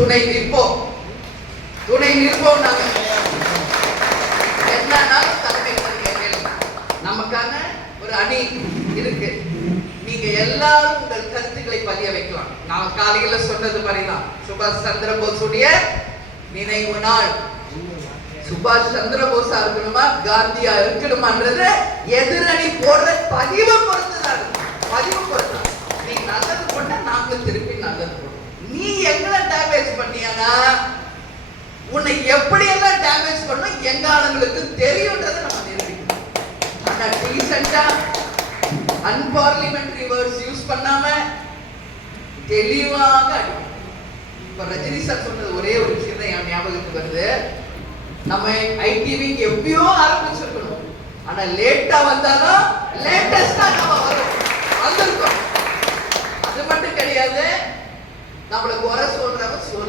துணை நிற்போம் நாங்க. என்னன்னாலும் தலைமை நமக்கான ஒரு அணி இருக்கு. நீங்க எல்லாரும் உங்கள் கருத்துக்களை பதிய வைக்கலாம். நான் காலையில சொன்னது மாதிரிதான் சுபாஷ் சந்திர போஸுடைய நினைவு நாள். சுபாஷ் சந்திர போஸா இருக்கணுமா காந்தியா இருக்கணுமான்றது எதிரணி போடுற பதிவு பொறுத்துதான். நீ நல்லது பண்ண நாங்க திருப்பி நல்லது போடுறோம். நீ எங்களை டேமேஜ் பண்ணியானா உன்னை எப்படி எல்லாம் டேமேஜ் பண்ணும் எங்க ஆளுங்களுக்கு தெரியும்ன்றதை நம்ம நிரூபிக்கணும். ஆனா டீசெண்டா அன்பார்லிமெண்டரி வேர்ட்ஸ் யூஸ் பண்ணாம தெளிவாக அடிக்கணும். இப்ப ரஜினி சார் சொன்னது ஒரே ஒரு விஷயம் தான் என் ஞாபகத்துக்கு வருது. நம்ம ஐடிவி எப்பயோ ஆரம்பிச்சிருக்கணும். ஆனா லேட்டா வந்தாலும் லேட்டஸ்டா நம்ம வந்திருக்கோம். அது மட்டும் கிடையாது, நம்மள குறை சொல்றவங்க